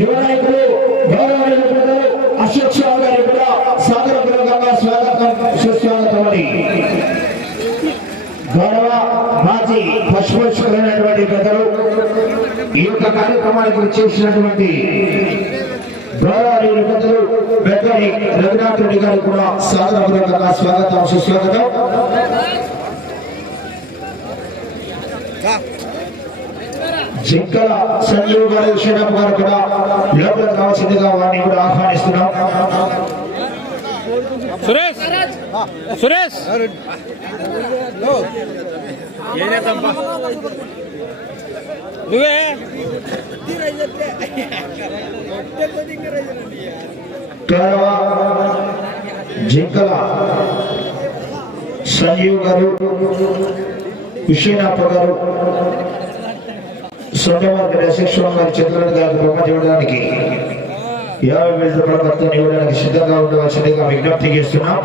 యువ నాయకులు గౌరవనీయులు అశోక్ శర్మ గారికి కూడా సాదరపూర్వకంగా స్వాగతం సుస్వాగతం అని గౌరవ మాజీ పశుపోషకులైనటువంటి పెద్దలు ఈ యొక్క కార్యక్రమానికి చేసినటువంటి గౌరవనీయులు పెద్దలు వెంకటి రఘునాథ్ రెడ్డి గారికి కూడా సాదరపూర్వకంగా స్వాగతం సుస్వాగతం. జింకల సంజీవ్ గారు శ్రీరామ్ గారు కూడా లోపలికి కావాల్సిందిగా వారిని కూడా ఆహ్వానిస్తున్నాం. సురేష్ సురేష్ నువ్వే గౌరవ జింకల సంజీవ్ గారు హుషేనాప గారు సోమవారం అశోక్ గారి చంద్రబాబు గారికి బొమ్మ చూడడానికి 50,000 రూపాయల మొత్తం ఇవ్వడానికి సిద్ధంగా ఉండవలసిందిగా విజ్ఞప్తి చేస్తున్నాం.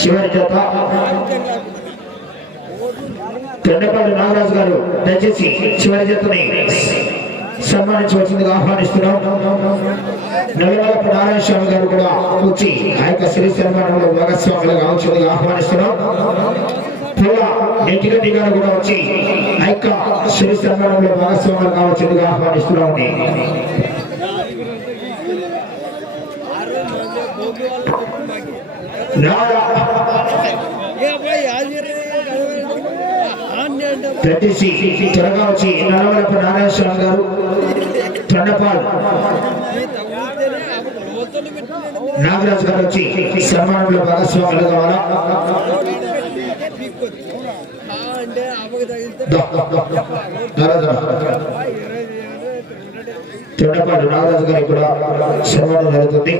చివరి జత తెల్లపాటి నాగరాజు గారు దయచేసి చివరి జతని సన్మానించవలసిందిగా ఆహ్వానిస్తున్నాం. నల్లవరపు నారాయణ స్వామి గారు కూడా వచ్చి ఆ యొక్క శ్రీ సన్మానంలో భాగస్వాములుగా కావాల్సిందిగా ఆహ్వానిస్తున్నాం. నెట్టిరెడ్డి గారు కూడా వచ్చి ఆ యొక్క శ్రీ సన్మానంలో భాగస్వాములు కావాల్సిందిగా ఆహ్వానిస్తున్నాం. త్వరగా వచ్చి నల్లవరపు నారాయణ స్వామి గారు తొండపాల్ నాగరాజు గారు వచ్చి సన్మానంలో భాగస్వాములు కావాలా. తొండపాడు నాగరాజు గారికి కూడా సన్మానం జరుగుతుంది.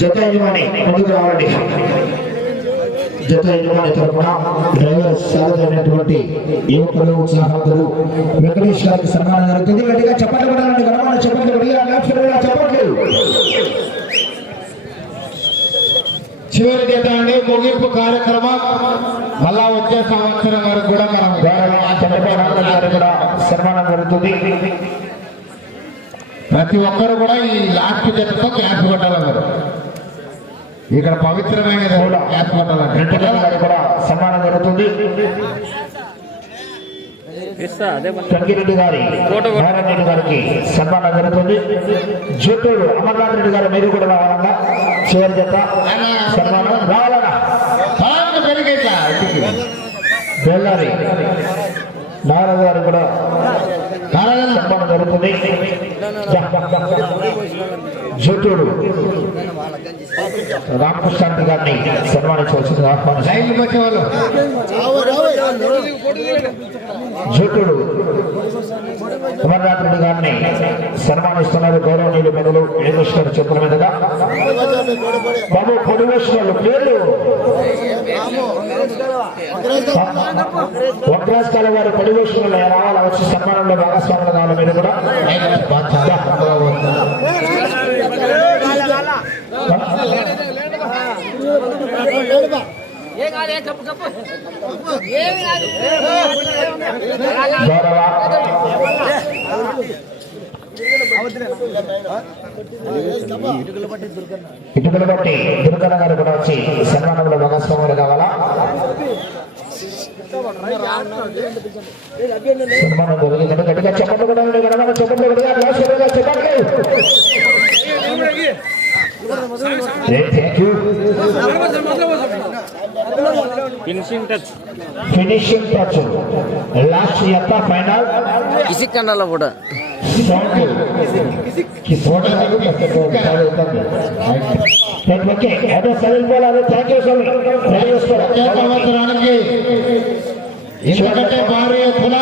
జత యజమాని ముందుకు రావాలండి. జత యజమాని తరఫున డ్రైవర్ సారథైనటువంటి యువకులు ఉత్సాహకులు వెంకటేష్ గారికి సన్మానం జరుగుతుంది. గట్టిగా చెప్పట్లు కొట్టాలండి. గణమాన చెప్పట్లు చెప్పట్లు. చివరి జత అండి ముగింపు కార్యక్రమం. మళ్ళా వచ్చే సంవత్సరం వరకు కూడా మనం కూడా సన్మానం జరుగుతుంది. ప్రతి ఒక్కరు కూడా ఈ లాస్ట్ జతతో క్యాప్ కొట్టాలన్నారు. ఇక్కడ పవిత్రమైనది కూడా క్యాప్ కొట్టాలని కూడా సన్మానం జరుగుతుంది. సంగిరెడ్డి గారి నారాయణ గారికి సన్మానం జరుగుతుంది. జూటూరు అమర్నాథ్ రెడ్డి గారు మీరు కూడా రావాలన్నా చివరి జత సన్మానం రావాలన్నా బెల్లారి నారాయణ గారు కూడా సన్మానం జరుగుతుంది. జూటూరు రామకృష్ణ గారిని సన్మానించవలసింది ఆహ్వానించారు. జూటూరు అమర్నాథ్ రెడ్డి గారిని సన్మానిస్తున్నారు. గౌరవనీయులు మెదలు ఏమేశ్వర చేతుల మీదుగా బాబు పొడివేశ్వరులు పేర్లు వగ్రాస్కాల వారి పొడివేశ్వరులు రావాల వచ్చి సన్మానంలో భాగస్వాములు కావాలి. మీరు కూడా ఇటుకలు బట్టి దుర్గన్న గారు కూడా వచ్చి సన్మానంలో భాగస్వాములు కావాలా. సన్మానం జరిగిందంటే గట్టిగా చెప్పండి కూడా చెప్పండి చెప్పండి. ఫినిషింగ్ టచ్ లాస్ట్ యొక్క ఫైనల్ किसी चैनल కూడా సంవత్సరానికి ఇంకొకటే భారీ ఎత్తున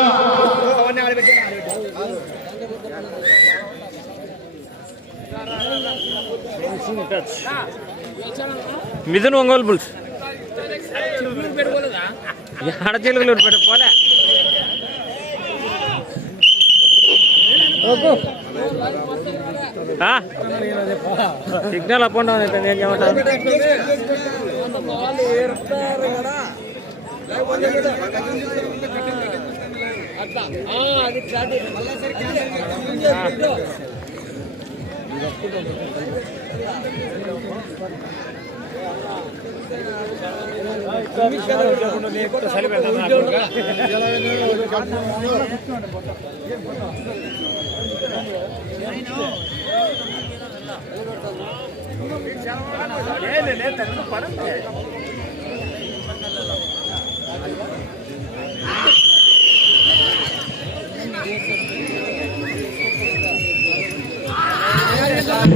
మిథున్ ఒంగోలు బుల్స్ ఆడ చిలుకలు పోలే సిగ్నల్ అప్ అండ్ డౌన్ అవుతుంది. ఏం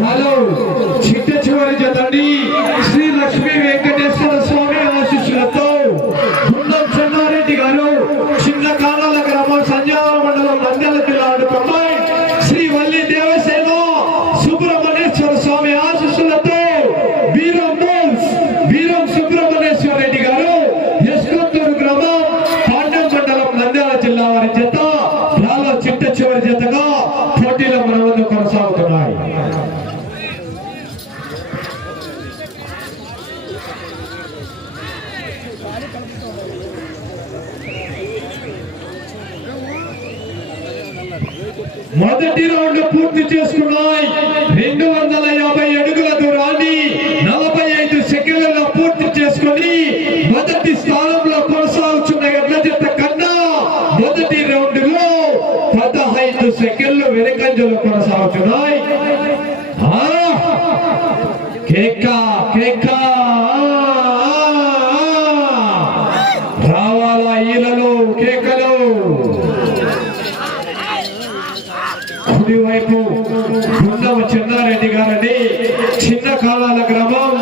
హలో చిట్ట చివరి జతండి శ్రీ లక్ష్మీ వెంకటేశ్వర స్వామి ఆశీస్సులతో గుండం చెన్నారెడ్డి గారు చిన్న కాలాల గ్రామం సంజావ మండలం నంద్యాల జిల్లా కంబైన్ శ్రీ వల్లి దేవసేన సుబ్రహ్మణ్యేశ్వర స్వామి ఆశీస్సులతో వీరం సుబ్రహ్మణ్యేశ్వర రెడ్డి గారు యశ్వంతూరు గ్రామం పాండ్యం మండలం నంద్యాల జిల్లా వారి జత చాలా చిట్ట చివరి జతగా పోటీలో మన వద్ద కొనసాగుతున్నాయి. మొదటి రౌండ్ పూర్తి చేసుకున్నాయి. 250 అడుగుల దూరాన్ని 45 సెకండ్లలో పూర్తి చేసుకుని మొదటి స్థానంలో కొనసాగుతున్న ఎడ్ల జత కన్నా మొదటి రౌండ్ లో 15 సెకండ్లు వెనుకంజలో కొనసాగుతున్నాయి. రావాలా ఈలలో కేకలు. కుడివైపు గుండవ చెన్నారెడ్డి గారని చిన్న కాలాల గ్రామం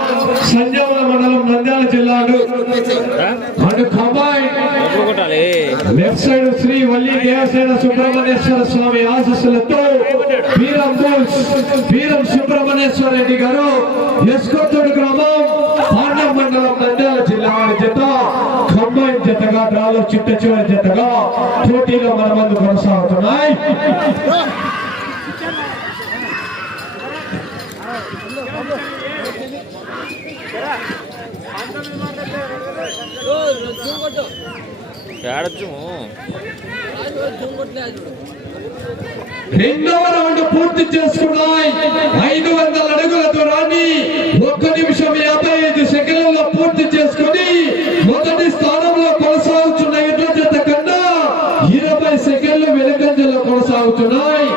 సంజావల మండలం నంద్యాల జిల్లాడు అటు combine left side Shri Valli Devasena Subrahmanyeswara Swamy ఆశీస్సులతో వీరం సుబ్రహ్మణ్యేశ్వర రెడ్డి గారు యశ్కోతూరు గ్రామం పాండ్యం మండలం నంద్యాల జిల్లా జత కంబైన్ జతగా డ్రాలో చిట్ట చివరి జతగా పోటీలో మన మందు కొనసాగుతున్నాయి. రెండవ రౌండ్ పూర్తి చేసుకున్నాయి. 500 అడుగుల దూరాన్ని 1 నిమిషం 55 సెకండ్లలో పూర్తి చేసుకుని మొదటి స్థానంలో కొనసాగుతున్న ఎడ్ల జత కన్నా 20 సెకండ్లు వెనుకంజలో కొనసాగుతున్నాయి.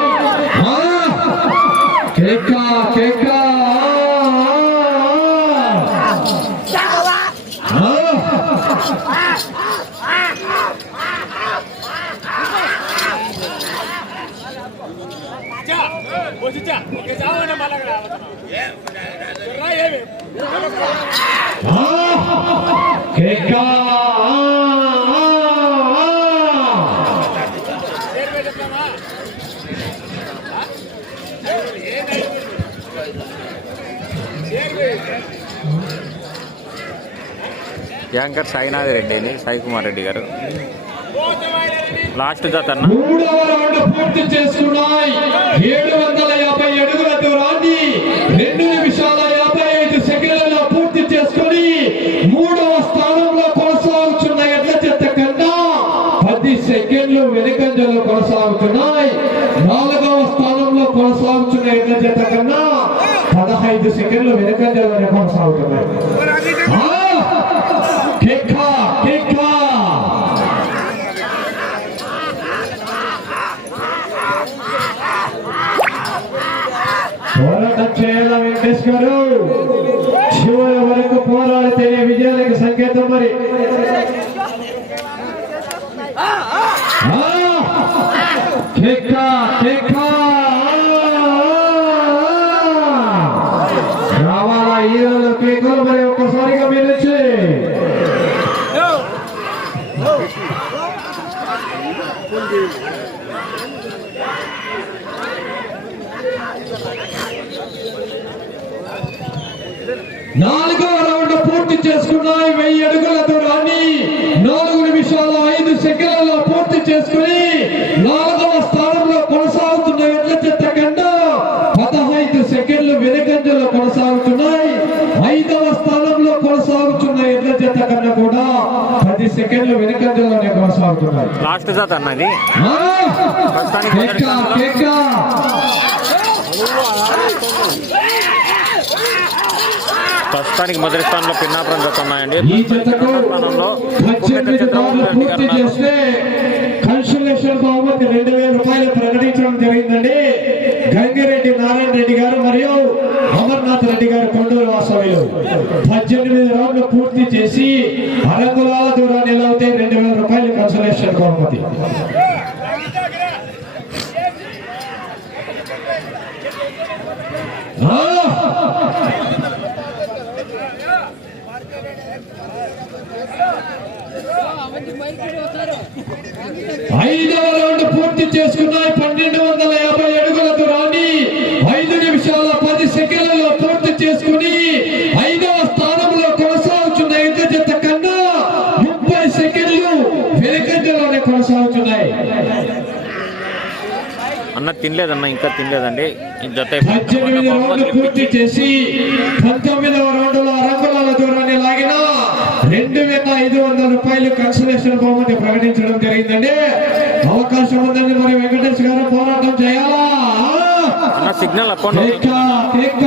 యాంకర్ సాయినాథ్ రెడ్డి సాయి కుమార్ రెడ్డి గారు లాస్ట్ జత మూడవ రౌండ్ పూర్తి చేసుకున్నాయి. 750 అడుగుల దూరాన్ని 2 నిమిషాల 55 సెకండ్లలో పూర్తి చేసుకుని మూడవ స్థానంలో కొనసాగుతున్న ఎడ్ల జత కన్నా 10 సెకండ్లు వెనుకంజలో కొనసాగుతున్నాయి. 4వ స్థానంలో కొనసాగుతున్న ఎడ్ల జత కన్నా 15 సెకండ్లు వెనుకంజలోనే కొనసాగుతున్నాయి. పోరాటం చేయాలా వెంకటేష్ గారు, చివరి వరకు పోరాడితే విజయానికి సంకేతం. మరి రావాలా ఈరోజు కేకులు మరి ఒక్కసారిగా వెళ్ళొచ్చి నాలుగవ రౌండ్ పూర్తి చేసుకున్నాయి. 1000 అడుగుల దూరాన్ని 4 నిమిషాల 5 సెకండ్లలో పూర్తి చేసుకుని 4వ స్థానంలో కొనసాగుతున్న ఎడ్ల జత కన్నా 15 సెకండ్లు వెనుకంజలో కొనసాగుతున్నాయి. 5వ స్థానంలో కొనసాగుతున్న ఎడ్ల జత కన్నా కూడా 10 సెకండ్లు వెనుకంజలోనే కొనసాగుతున్నాయి. కొనసాగుతున్నాయి. లాస్ట్ జాత అన్నది ఆ! ప్రస్తుతానికి మొదటి కేక, స్థానంలో కేక. ప్రస్తుతానికి మొదటి స్థానంలో పిన్నాపురం జత ఉన్నాయండి. ఈ జతకు స్థానంలో 18 బార్లు పూర్తి చేస్తే కన్సలేషన్ బహుమతి 2000 రూపాయలు ప్రకటించడం జరిగిందండి. గంగిరెడ్డి నారాయణ రెడ్డి గారు మరియు అమర్నాథ్ రెడ్డి గారు కొండూరు వాసవిలు 18 రౌండ్లు పూర్తి చేసి అరంగులాల దూరాన్ని ఎలా అవుతే 2000 రూపాయలు కన్సలేషన్ బహుమతి. ఐదవ రౌండ్ పూర్తి చేసుకున్నాయి. 1250 అడుగుల దూరాన్ని 5 నిమిషాల 10 సెకండ్లలో పూర్తి చేసుకుని 5వ స్థానంలో కొనసాగుతున్న ఎదురు జత కన్నా 30 సెకండ్లు వెనుకంజలోనే కొనసాగుతున్నాయి. అన్న తినలేదన్న, ఇంకా తినలేదండి. ఈ జత 18 రౌండ్లు పూర్తి చేసి 19వ రౌండ్లో అరంగులాల దూరాన్ని లాగిన 2500 రూపాయలు కన్సలేషన్ బహుమతి ప్రకటించడం జరిగిందండి. అవకాశం ఉందండి. మరి వెంకటేష్ గారు పోరాటం చేయాలా? అన్న సిగ్నల్ అప్పండి. కేక, కేక.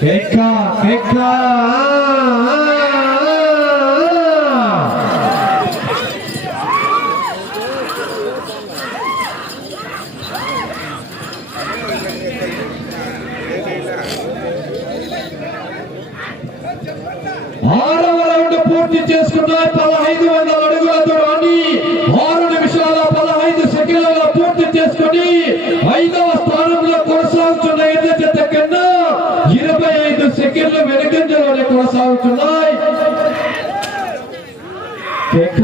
కేక, కేక. ఆరవ రౌండ్ పూర్తి చేసుకున్నాయి. 1500 అడుగుల దూరాన్ని 6 నిమిషాల 15 సెకండ్లలో పూర్తి చేసుకుని 5వ స్థానంలో కొనసాగుతున్న ఎదురు జత కన్నా 25 సెకండ్లు వెనుకంజలోనే కొనసాగుతున్నాయి. కేక.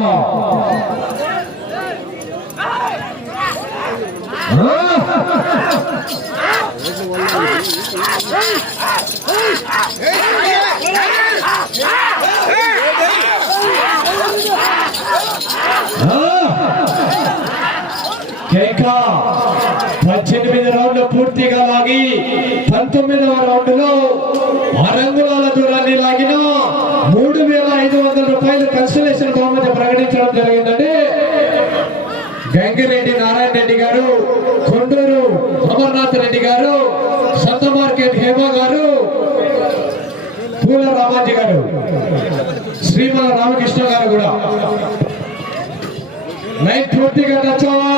కేక. 18 రౌండ్లు పూర్తిగా లాగి 19వ రౌండ్లో అరంగులాల దూరాన్ని లాగిన 3500 రూపాయలు కన్సలేషన్ బహుమతి ప్రకటించడం జరిగిందండి. గంగిరెడ్డి నారాయణ రెడ్డి గారు, కొండూరు అమర్నాథ్ రెడ్డి గారు, సంత మార్కెట్ హేమ గారు, పూల రామాజీ గారు, శ్రీమల రామకృష్ణ గారు కూడా లైట్ పూర్తిగా నచ్చావా?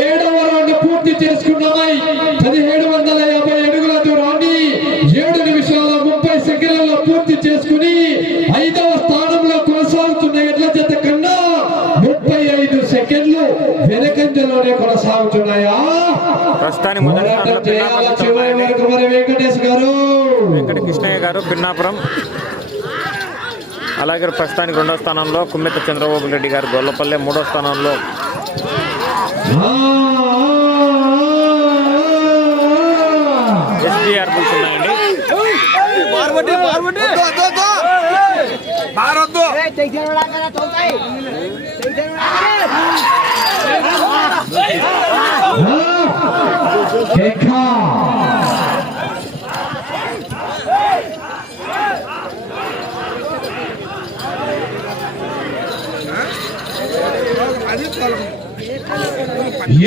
ఏడవ రౌండ్ పూర్తి చేసుకున్నాయి. 1750 అడుగుల దూరాన్ని 7 నిమిషాల 30 సెకండ్లలో పూర్తి చేసుకుని 5వ స్థానంలో కొనసాగుతున్న ఎడ్ల జత కన్నా 35 సెకండ్లు వెనకంజలోనే కొనసాగుతున్నాయా? ప్రస్తుతానికి మొదటి స్థానంలో వెంకటేష్ గారు, వెంకట కృష్ణయ్య గారు పిన్నాపురం. అలాగే ప్రస్తుతానికి 2వ స్థానంలో కుమ్మెత చంద్రబాబు రెడ్డి గారు గొల్లపల్లె. 3వ స్థానంలో ఎస్బీఆర్ బుల్స్ ఉన్నాయండి.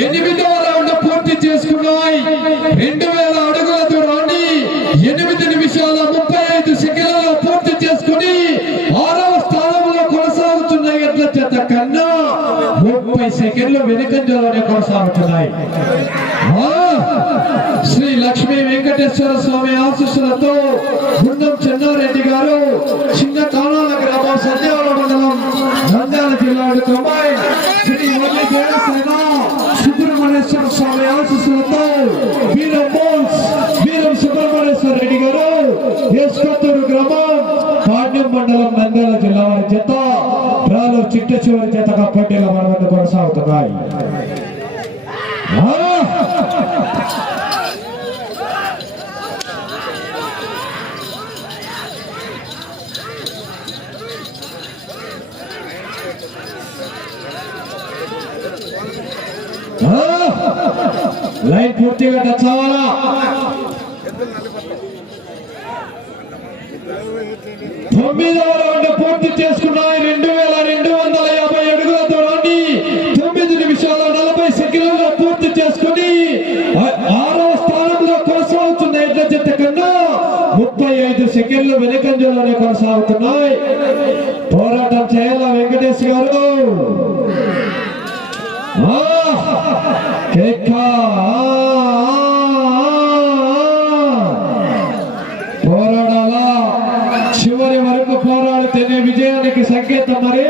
ఎనిమిదవ రౌండ్ పూర్తి చేసుకున్నాయి. 2000 అడుగుల దూరాన్ని 8 నిమిషాల 35 సెకండ్లలో పూర్తి చేసుకుని 6వ స్థానంలో కొనసాగుతున్న ఎడ్ల జత కన్నా 30 సెకండ్లు వెనుకంజలోనే కొనసాగుతున్నాయి. శ్రీ లక్ష్మీ వెంకటేశ్వర స్వామి ఆశీస్సులతో గుండం చెన్నారెడ్డి గారు, చిన్న కాణాల గ్రామం, సంధ్యావళ మండలం, నంద్యాల జిల్లా కంబైన్. శ్రీ వల్లి దేవసేన సుబ్రహ్మణ్యేశ్వర స్వామి ఆశీస్సులతో వీరం సుబ్రహ్మణ్యేశ్వర రెడ్డి గారు, ఎస్కొత్తూరు గ్రామం, పాండ్యం మండలం, నంద్యాల జిల్లా వారి జత డ్రాలో చిట్ట చివరి జతగా పోటీల మన వద్ద కొనసాగుతున్నాయి. పూర్తిగా చాలా తొమ్మిదవ రౌండ్ పూర్తి చేసుకున్నాయి. 2250 అడుగుల దూరాన్ని 9 నిమిషాల 40 సెకండ్లలో పూర్తి చేసుకుని 6వ స్థానంలో కొనసాగుతున్న ఎడ్ల జత కన్నా 35 సెకండ్లు వెనుకంజలోనే కొనసాగుతున్నాయి. పోరాటం చేయాల వెంకటేష్ గారు. పోరాడాలా, చివరి వరకు పోరాడితేనే విజయానికి సంకేతం. మరి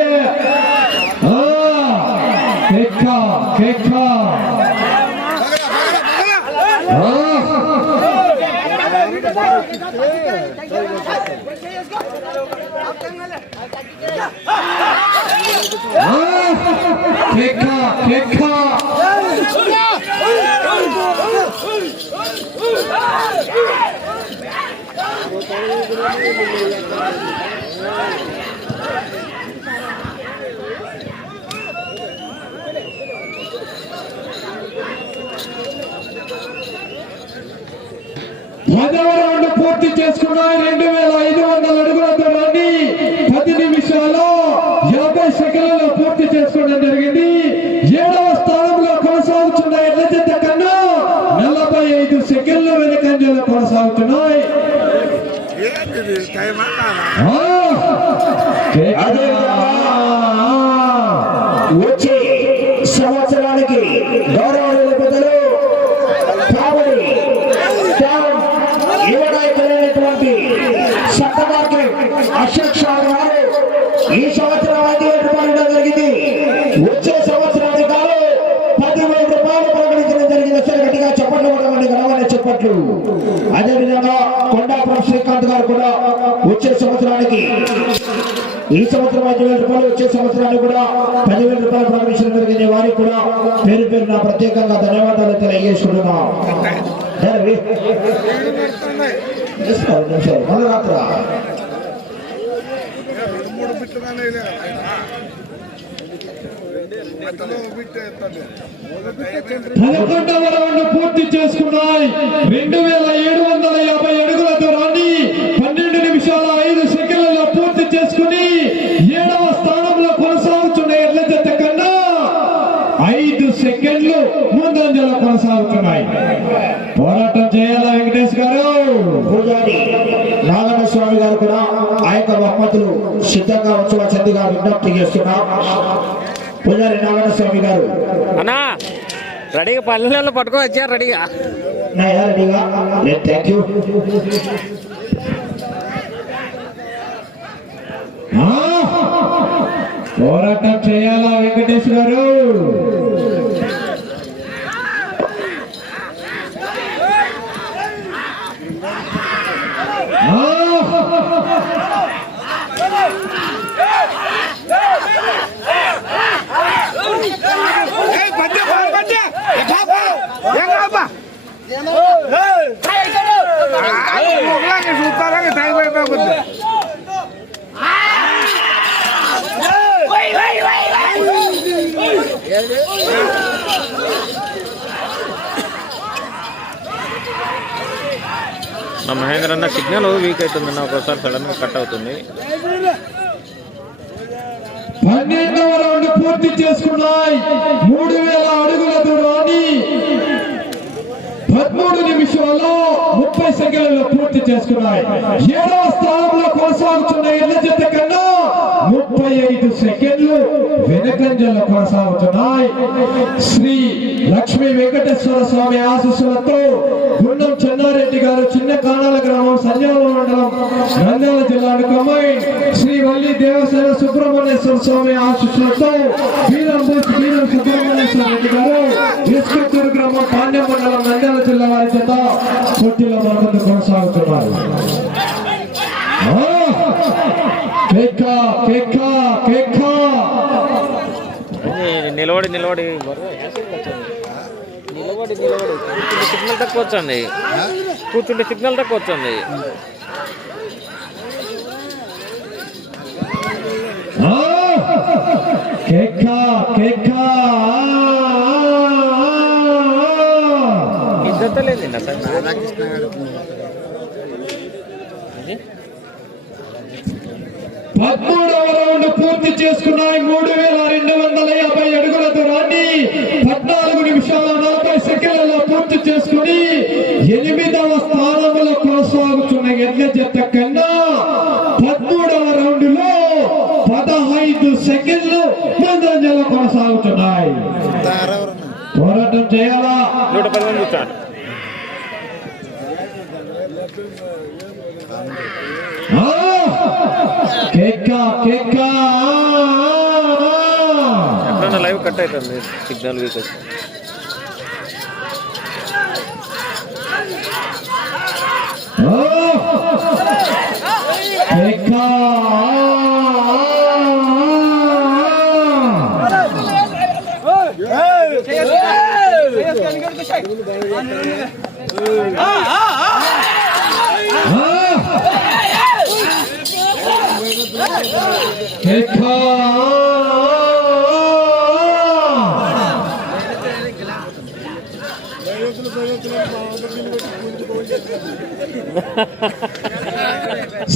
పదవ రౌండ్ పూర్తి చేసుకున్నాయి. 2500 అడుగుల దూరాన్ని 10 నిమిషాలు 50 సెకండ్లలో పూర్తి చేసుకోవడం జరిగింది. 7వ స్థానంలో కొనసాగుతున్న ఎడ్ల జత కన్నా 45 సెకండ్లు వెనుకంజలో కొనసాగుతున్నాయి. వచ్చే సంవత్సరానికి గౌరవ పెద్దలు అశోక్ గారు ఈ సంవత్సరం 5,000 రూపాయలు జరిగింది. వచ్చే సంవత్సరానికి కాదు 10,000 రూపాయలు ప్రకటించడం జరిగింది. సరే గట్టిగా చెప్పట్లు కూడా గడవనే చెప్పట్లు. అదేవిధంగా కొండాపురం శ్రీకాంత్ గారు కూడా వచ్చే సంవత్సరానికి ఈ సంవత్సరం 5,000 రూపాయలు, వచ్చే సంవత్సరానికి కూడా 10,000 రూపాయలు ప్రకటించడం జరిగింది. వారికి కూడా పేరు పేరున ప్రత్యేకంగా ధన్యవాదాలు తెలియజేసుకుంటున్నాం. మళ్ళీ రాత్ర 11వ రౌండ్ పూర్తి చేసుకున్నాయి. 2750 అడుగుల దూరాన్ని 12 నిమిషాల 5 సెకండ్లలో పూర్తి చేసుకుని 7వ స్థానంలో కొనసాగుతున్న ఎడ్ల జత కన్నా 5 సెకండ్లు ముందంజలో కొనసాగుతున్నాయి. పోరాటం చేయాలా వెంకటేష్ గారు. పూజారి నారాయణ స్వామి గారు కూడా ఆ యొక్క బహుమతులు సిద్ధంగా ఉంచవలసిందిగా విజ్ఞప్తి చేస్తున్నా. పూజారి నారాయణ స్వామి గారు అన్నా రెడీగా పల్లెల్లో పట్టుకొని వచ్చారు. రెడీగా రెడీగా. Thank you. పోరాటం చేయాలా వెంకటేష్ గారు. నా మహేంద్ర అన్న సిగ్నల్ వీక్ అవుతుందన్న, ఒక్కోసారి సడన్ గా కట్ అవుతుంది. 12వ రౌండ్ పూర్తి చేసుకున్నాయి. 3000 అడుగుల దూరాన్ని 13 నిమిషాల్లో 30 సెకండ్లలో పూర్తి చేసుకున్నాయి. 7వ స్థానంలో కొనసాగుతున్న ఎడ్ల జత కన్నా 35 సెకండ్లు వెనుకంజలో కొనసాగుతున్నాయి. శ్రీ లక్ష్మీ వెంకటేశ్వర స్వామి ఆశీస్సులతో గుండం చెన్నారెడ్డి గారు, చిన్న కానాల గ్రామం, సంజాల మండలం, నంద్యాల జిల్లాను కంబైన్ శ్రీ వల్లి దేవసేన సుబ్రహ్మణ్యేశ్వర స్వామి ఆశీస్సులతో వీరం సుబ్రహ్మణ్యేశ్వర రెడ్డి గారు, ఇస్కత్తూరు గ్రామం, పాండ్య మండలం, నంద్యాల జిల్లా వారి చేత పోటీలో మనకు కొనసాగుతున్నారు. నిలబడి నిలబడి సిగ్నల్ తక్కువ వచ్చింది. కూర్చుంటే సిగ్నల్ తక్కువ వచ్చింది. అయినా సార్ ఇది 13వ రౌండ్ పూర్తి చేసుకున్నాయి. 3250 అడుగుల దూరాన్ని 14 నిమిషాల 40 సెకండ్లలో పూర్తి చేసుకుని 8వ స్థానంలో కొనసాగుతున్న ఎడ్ల జత కన్నా 13వ రౌండ్ లో 15 సెకండ్లు ముందంజలో కొనసాగుతున్నాయి. పోరాటం చేయాలా? 110 మంది కూర్చోండి. ఎప్పుడన్నా లైవ్ కట్ అవుతుంది సిగ్నల్ వీక్ వచ్చి.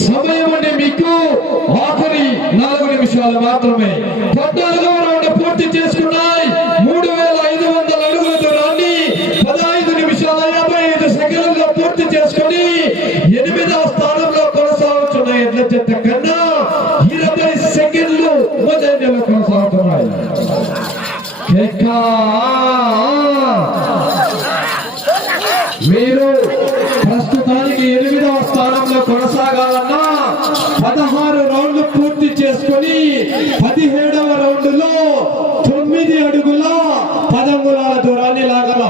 సమయం అంటే మీకు ఆఖరి 4 నిమిషాలు మాత్రమే. 14వ రౌండ్ పూర్తి చేసుకున్నాయి. 3500 అడుగుల దూరాన్ని 15 నిమిషాల 55 సెకండ్లలో పూర్తి చేసుకుని 8వ స్థానంలో కొనసాగుతున్న ఎడ్ల జత కన్నా 20 సెకండ్లు మొదటిలో కొనసాగుతున్నాయి. మీరు ప్రస్తుతానికి 8వ స్థానంలో కొనసాగాలన్నా 16 రౌండ్లు పూర్తి చేసుకుని 17వ రౌండ్ లో 9 అడుగుల 10 అంగుళాల దూరాన్ని లాగల.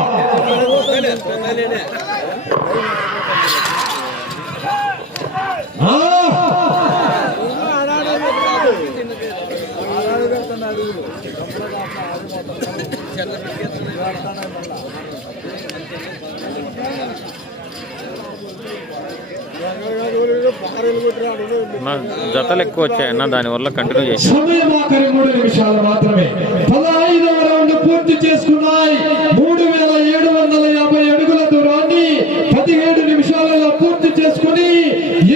నా జతలు ఎక్కువ వచ్చాయన్న, దానివల్ల కంటిన్యూ చేసి సమయం ఆఖరి 3 నిమిషాలు మాత్రమే. 15వ రౌండ్ పూర్తి చేసుకున్నాయి. 3750 అడుగుల దూరాన్ని 17 నిమిషాలలో పూర్తి చేసుకుని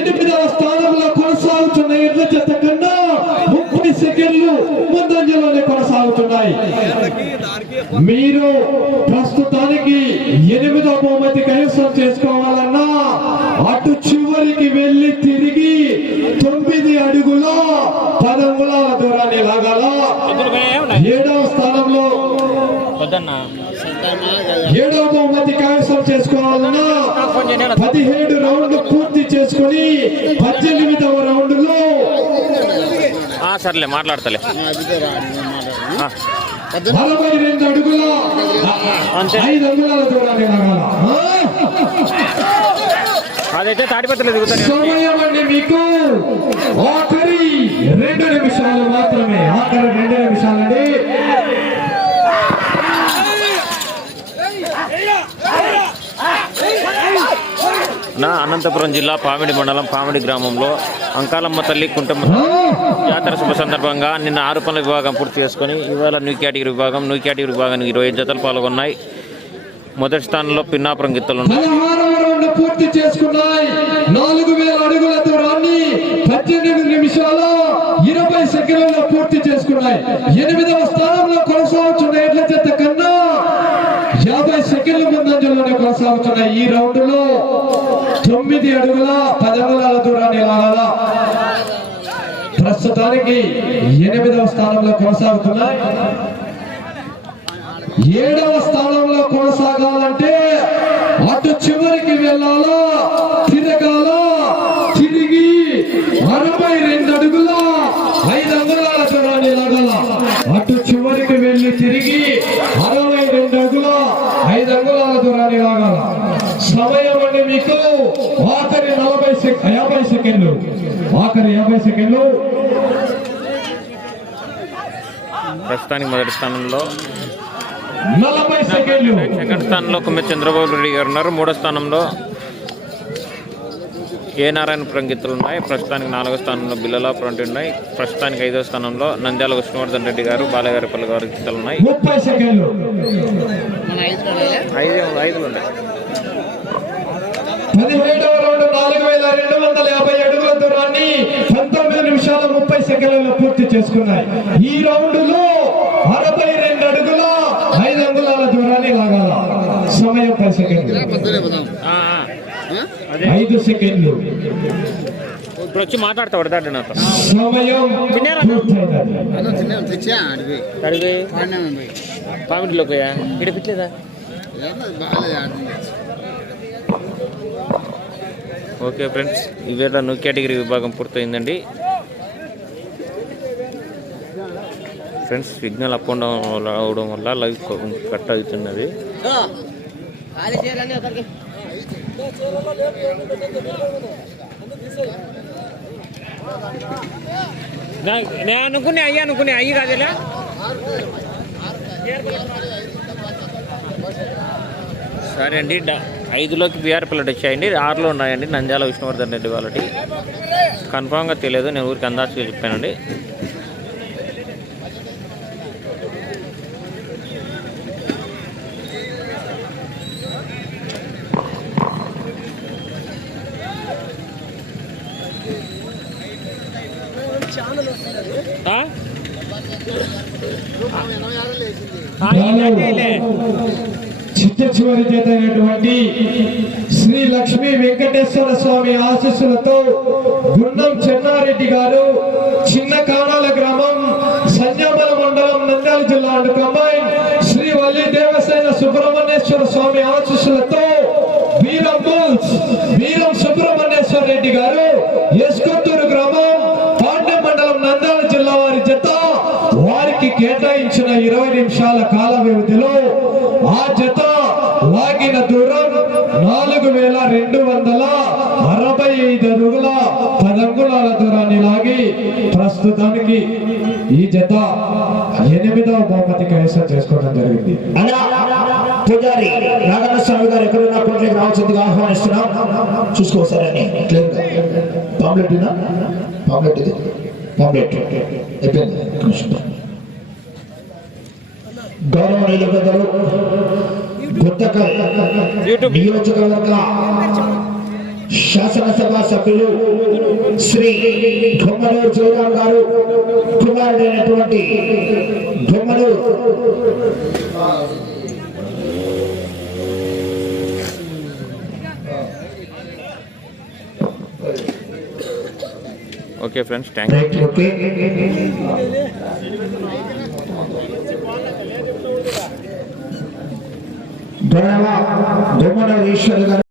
8వ స్థానంలో కొనసాగుతున్న ఎడ్ల జత కన్నా 30 సెకండ్లు ముందంజలోనే కొనసాగుతున్నాయి. మీరు ప్రస్తుతానికి 8వ బహుమతి కైవసం చేసుకోవాలన్నా అటు చివరికి వెళ్లి తిరిగి 9 అడుగుల 10 అంగుళాల దూరాన్ని లాగాల. 7వ స్థానంలో 7వ బహుమతి కైవసం చేసుకోవాలన్నా 17 రౌండ్లు పూర్తి చేసుకుని 18వ రౌండ్ లో సర్లే మాట్లాడతలే 42 అడుగుల 5 అంగుళాల దూరాన్ని లాగాల. అదైతే తాడిపత్రిలో దిగుతాను. సమయం అండి మీకు ఆఖరి 2 నిమిషాలు మాత్రమే. ఆఖరి 2 నిమిషాలండి. అనంతపురం జిల్లా పామిడి మండలం పామిడి గ్రామంలో అంకాలమ్మ తల్లి కుంటమ్మ జాతర శుభ సందర్భంగా నిన్న 6 పనుల విభాగం పూర్తి చేసుకుని ఇవాళ న్యూ కేటగిరీ విభాగానికి 20 జతలు పాల్గొన్నాయి. మొదటి స్థానంలో పిన్నాపురం గిత్తలు ఉన్నాయి. 16వ రౌండ్ పూర్తి చేసుకున్నాయి. 4000 అడుగుల దూరాన్ని 18 నిమిషాల 20 సెకండ్లలో పూర్తి చేసుకున్నాయి. 8వ స్థానంలో కొనసాగుతున్న ఎడ్ల జత కన్నా 50 సెకండ్ల ముందంజలోనే కొనసాగుతున్నాయి. ఈ రౌండ్ లో 9 అడుగుల 10 అంగుళాల దూరాన్ని లాగాల. ప్రస్తుతానికి 8వ స్థానంలో కొనసాగుతున్నాయి. 7వ స్థానంలో కొనసాగాలంటే అటు చివరికి వెళ్ళాలా, తిరగాల, తిరిగి 62 అడుగుల 5 అంగుళాల దూరాన్ని లాగాల. అటు చివరికి వెళ్ళి తిరిగి 62 అడుగుల 5 అంగుళాల దూరాన్ని లాగాల. సమయం అంటే మీకు ఆఖరి 50 సెకండ్లు. ఆఖరి 50 సెకండ్లు. ప్రస్తుతానికి మొదటి స్థానంలో 40 సెకండ్లు. సెకండ్ స్థానంలో కుమ్మె చంద్రబాబు రెడ్డి గారు ఉన్నారు. 3వ స్థానంలో ఏ నారాయణపురం గిత్తలు ఉన్నాయి. ప్రస్తుతానికి 4వ స్థానంలో బిల్లలాపురం ఉన్నాయి. ప్రస్తుతానికి 5వ స్థానంలో నంద్యాల విష్ణువర్ధన్ రెడ్డి గారు బాలగారిపల్లి గారి గిత్తలు ఉన్నాయి. 30 సెకండ్లు. 5 ఉన్నాయి. 17వ రౌండ్ 4250 అడుగుల దూరాన్ని 19 నిమిషాల 30 సెకండ్లలో పూర్తి చేసుకున్నాయి. ఈ రౌండ్ లో 62 అడుగుల 5 అంగుళాల దూరాన్ని లాగాల. సమయం 10 సెకండ్లు, 5 సెకండ్లు. ఇప్పుడు వచ్చి మాట్లాడతాడు దాంట్లో నాతో. సమయం పామిడిలోకి పోయా ఇక్కడ పెట్టలేదా? ఓకే ఫ్రెండ్స్, ఇవేళ న్యూ కేటగిరీ విభాగం పూర్తయిందండి. Friends, signal up and down అవడం వల్ల లైవ్ కట్ అవుతున్నది. నేను అనుకునే అయ్యి కాదులే. సరే అండి, 5లోకి బీఆర్ పిల్లలు వచ్చాయండి, 6లో ఉన్నాయండి నంద్యాల విష్ణువర్ధన్ రెడ్డి వాళ్ళకి. కన్ఫామ్గా తెలియదు, నేను ఊరికి అందాజుగా చెప్పానండి. చిట్ట చివరి జత అయినటువంటి శ్రీ లక్ష్మీ వెంకటేశ్వర స్వామి ఆశీస్సులతో గుండం చెన్నారెడ్డి గారు, చిన్న కాణాల గ్రామం, సంజామల మండలం, నంద్యాల జిల్లా కంబైన్ శ్రీ వల్లి దేవసేన సుబ్రహ్మణ్యేశ్వర స్వామి ఆశీస్సులతో వీరం సుబ్రహ్మణ్యేశ్వర రెడ్డి గారు, ఎస్కొత్తూరు గ్రామం, పాండ్య మండలం, నంద్యాల జిల్లా వారి జత వారికి కేటాయించిన 20 నిమిషాల కాల వ్యవధిలో ఆ జత లాగిన దూరం 4265 అడుగుల 10 అంగుళాల దూరాన్ని లాగి ప్రస్తుతానికి ఈ జత 8వ బహుమతి కైవసం చేసుకోవడం జరిగింది. అలా పూజారి నాగన్న స్వామి గారు ఎక్కడున్నా కోట్లకి రావాల్సిందిగా ఆహ్వానిస్తున్నాం. చూసుకోసారని పాంప్లెట్ ఇది పాంప్లెట్ అయిపోయింది. గౌరవనీయులు పెద్దలు గుత్తకల్ నియోజకవర్గ శాసనసభ సభ్యులు శ్రీ ధొమ్మనూరు జయరాం గారు కుమారుడైనటువంటి Dhommanuru okay friends, thank you. Dhommanuru Eshwar గారు